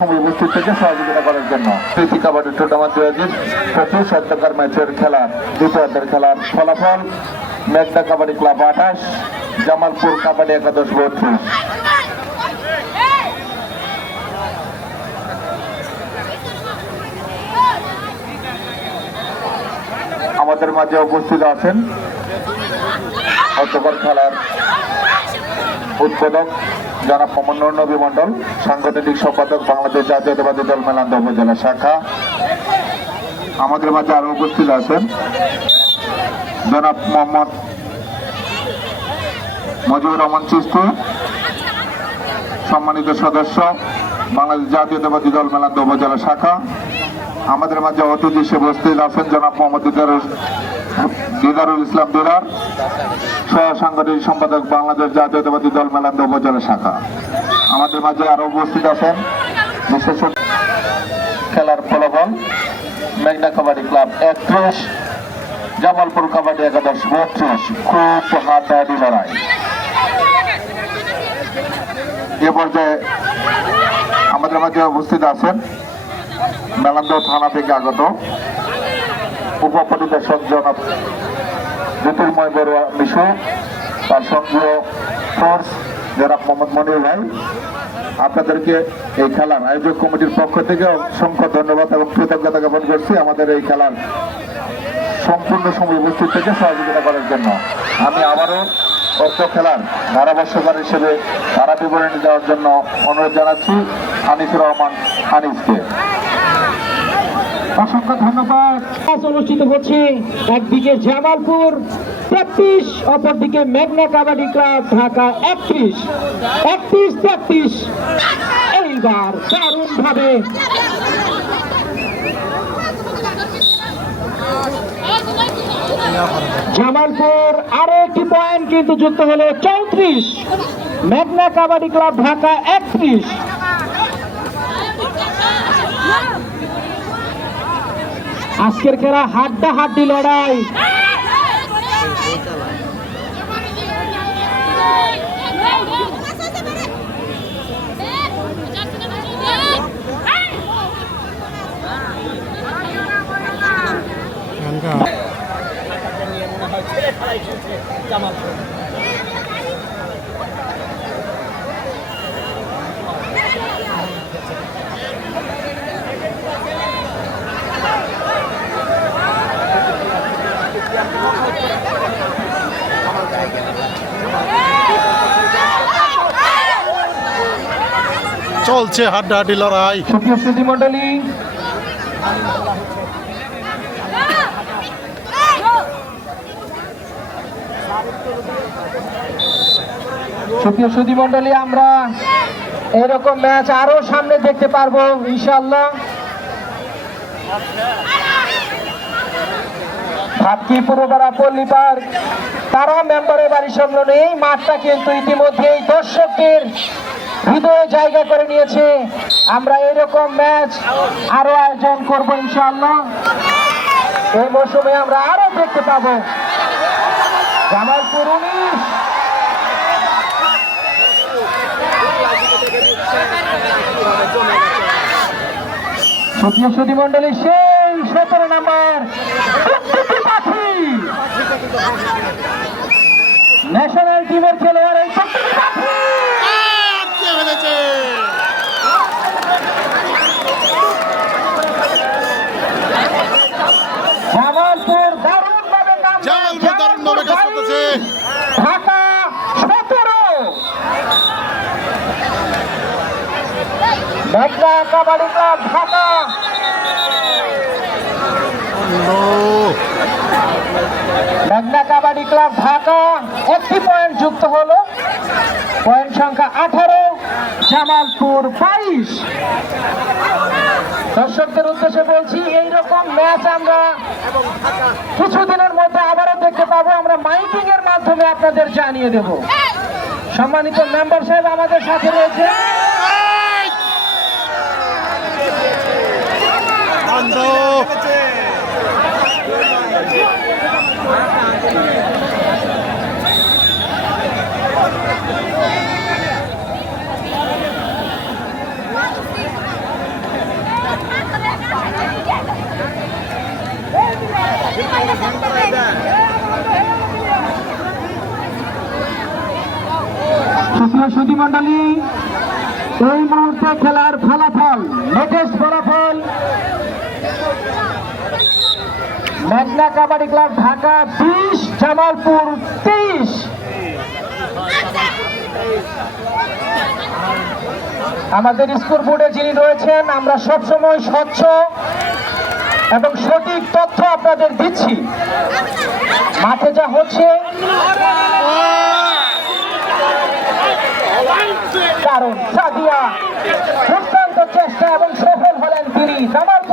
উপস্থিত থেকে সহযোগিতা করার জন্য প্রীতি কাবাডি টুর্নামেন্ট 2025 সত্যকার ম্যাচের খেলার দ্বিতীয় খেলার ফলাফল মেঘনা কাবাডি ক্লাব 28, জামালপুর কাবাডি একাদশ 32। আমাদের মাঝে উপস্থিত আছেন সত্যকার খেলার উদ্বোধক জনাব মোহাম্মদ নবী মন্ডল, সাংগঠনিক সম্পাদক বাংলাদেশ জাতীয়তাবাদী দল মেলান্দা উপজেলা শাখা। আমাদের মাঝে আরো উপস্থিত আছেন জনাব মোহাম্মদ মজিবুর রহমান চিস্তি, সম্মানিত সদস্য বাংলাদেশ জাতীয়তাবাদী দল মেলান্দা উপজেলা শাখা। আমাদের মাঝে অতিথি হিসেবে উপস্থিত আছেন জনাব মোহাম্মদ দিদারুল ইসলাম দিদার, সহ সাংগঠনিক সম্পাদক বাংলাদেশ জাতীয়তাবাদী দল মেলান্দা উপজেলা শাখা। আমাদের মাঝে আরো উপস্থিত আছেন বিশেষ খেলার ফলাফল মেঘনা কাবাডি ক্লাব 31, জামালপুর কাবাডি একাদশ 32। খুব হাড্ডাহাড্ডি লড়াই। এ পর্যায়ে আমাদের মাঝে উপস্থিত আছেন মেলান্দা থানা থেকে আগত উপপরিদর্শক জনাব জ্যোতির্ময় বড়ুয়া মিশু, তার সক্রিয় ফোর্স জনাব মোহাম্মদ মনির ভাই। আপনাদেরকে এই খেলার আয়োজক কমিটির পক্ষ থেকে অসংখ্য ধন্যবাদ এবং কৃতজ্ঞতা জ্ঞাপন করছি আমাদের এই খেলার সম্পূর্ণ সময় উপস্থিত থেকে সহযোগিতা করার জন্য। আমি আবারও উক্ত খেলার ধারাভাষ্যকার হিসেবে ধারা বিবরণী দেওয়ার জন্য অনুরোধ জানাচ্ছি আনিসুর রহমান আনিসকে। অসংখ্য ধন্যবাদ। অনুষ্ঠিত হচ্ছে একদিকে জামালপুর 33, অপরদিকে মেঘনা কাবাডি ক্লাব ঢাকা 31-33। এইবার দারুণ ভাবে জামালপুর আরো একটি পয়েন্ট কিন্তু যুক্ত হলো 34, মেঘনা কাবাডি ক্লাব ঢাকা 31। আজকের খেলা হাড্ডাহাড্ডি লড়াই। চলছে হাড্ডাহাড্ডি লড়াই। সুপ্রিয় মন্ডলী, সুপ্রিয় সুধী মন্ডলী, আমরা এরকম ম্যাচ আরো সামনে দেখতে পারবো ইনশাআল্লাহ। ভাবকি পুরোপাড়া পল্লী পার্ক তারা মেম্বারের বাড়ি সংলগ্ন এই মাঠটা কিন্তু ইতিমধ্যেই দর্শকদের হৃদয়ে জায়গা করে নিয়েছে। আমরা এরকম ম্যাচ আরো আয়োজন করবো ইনশাআল্লাহ। এই মৌসুমে আমরা আরো দেখতে পাবো। জামালপুর 19, সুপ্রিয় সুধী মন্ডলী, সেই 17 নম্বর ন্যাশনাল টিমের খেলোয়াড় এই জামালপুর দারুণ ভাবে ঢাকা 17, মেঘনা কাবাডি ক্লাব ঢাকা। মেঘনা কাবাডি ক্লাব ঢাকা একটি পয়েন্ট যুক্ত হলো, পয়েন্ট সংখ্যা 18, জামালপুর 22। দর্শকদের উদ্দেশ্যে বলছি এইরকম ম্যাচ আমরা কিছুদিনের মধ্যে আবারও দেখতে পাবো। আমরা মাইকিং এর মাধ্যমে আপনাদের জানিয়ে দেব। সম্মানিত মেম্বার সাহেব আমাদের সাথে রয়েছে। প্রিয় সুধীমণ্ডলী, এই মুহূর্তে খেলার ফলাফল, লেটেস্ট ফলাফল, মেঘনা কাবাডি ক্লাব ঢাকা 20, জামালপুর 23। আমাদের স্কোর বোর্ডে যিনি রয়েছেন, আমরা সবসময় স্বচ্ছ এবং সঠিক তথ্য আপনাদের দিচ্ছি। মাঠে যা হচ্ছে, কারণ সাদিয়া দুর্দান্ত চেষ্টা এবং সফল হলেন তিনি। জামালপুর